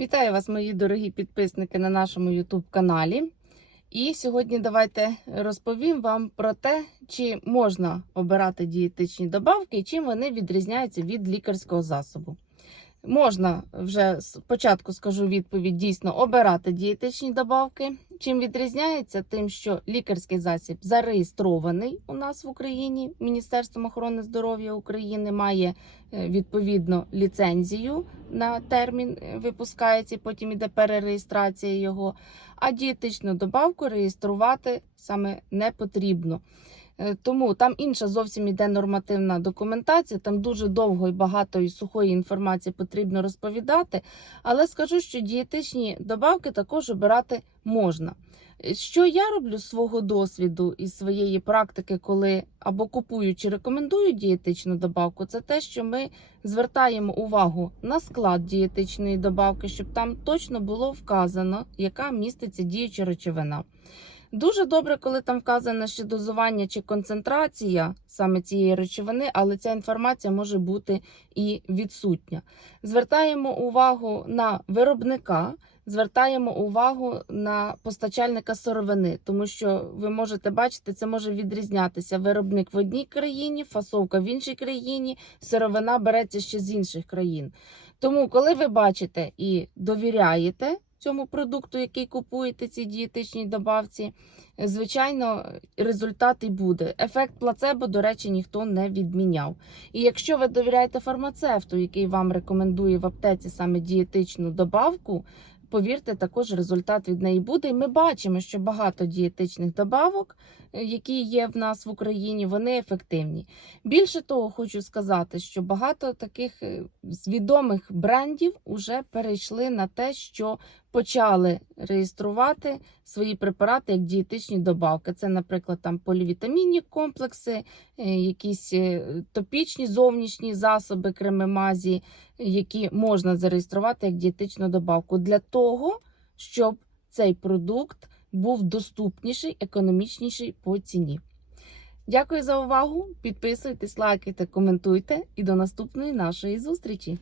Вітаю вас, мої дорогі підписники на нашому YouTube каналі. І сьогодні давайте розповім вам про те, чи можна обирати дієтичні добавки і чим вони відрізняються від лікарського засобу. Можна вже спочатку скажу відповідь дійсно обирати дієтичні добавки. Чим відрізняється? Тим, що лікарський засіб зареєстрований у нас в Україні. Міністерством охорони здоров'я України має е, відповідно ліцензію на термін, е, випускається, потім іде перереєстрація його. А дієтичну добавку реєструвати саме не потрібно. Е, Тому там інша зовсім іде нормативна документація, там дуже довго і багато і сухої інформації потрібно розповідати. Але скажу, що дієтичні добавки також обирати можна. Е, Що я роблю з свого досвіду і своєї практики, коли або купую чи рекомендую дієтичну добавку, це те, що ми звертаємо увагу на склад дієтичної добавки, щоб там точно було вказано, яка міститься діюча речовина. Дуже добре, коли там вказано ще дозування чи концентрація саме цієї речовини, але ця інформація може бути і відсутня. Звертаємо увагу на виробника, звертаємо увагу на постачальника сировини, тому що ви можете бачити, це може відрізнятися. Виробник в одній країні, фасовка в іншій країні, сировина береться ще з інших країн. Тому, коли ви бачите і довіряєте цьому продукту, який купуєте, цій дієтичній добавці, звичайно, результат і буде. Ефект плацебо, до речі, ніхто не відміняв. І якщо ви довіряєте фармацевту, який вам рекомендує в аптеці саме дієтичну добавку, повірте, також результат від неї буде. І ми бачимо, що багато дієтичних добавок, е, які є в нас в Україні, вони ефективні. Більше того, хочу сказати, що багато таких е, відомих брендів вже перейшли на те, що почали реєструвати свої препарати як дієтичні добавки. Це, наприклад, там полівітамінні комплекси, е, якісь е, топічні зовнішні засоби, креми мазі, які можна зареєструвати як дієтичну добавку для того, щоб цей продукт був доступніший, економічніший по ціні. Дякую за увагу. Підписуйтесь, лайкайте, коментуйте і до наступної нашої зустрічі.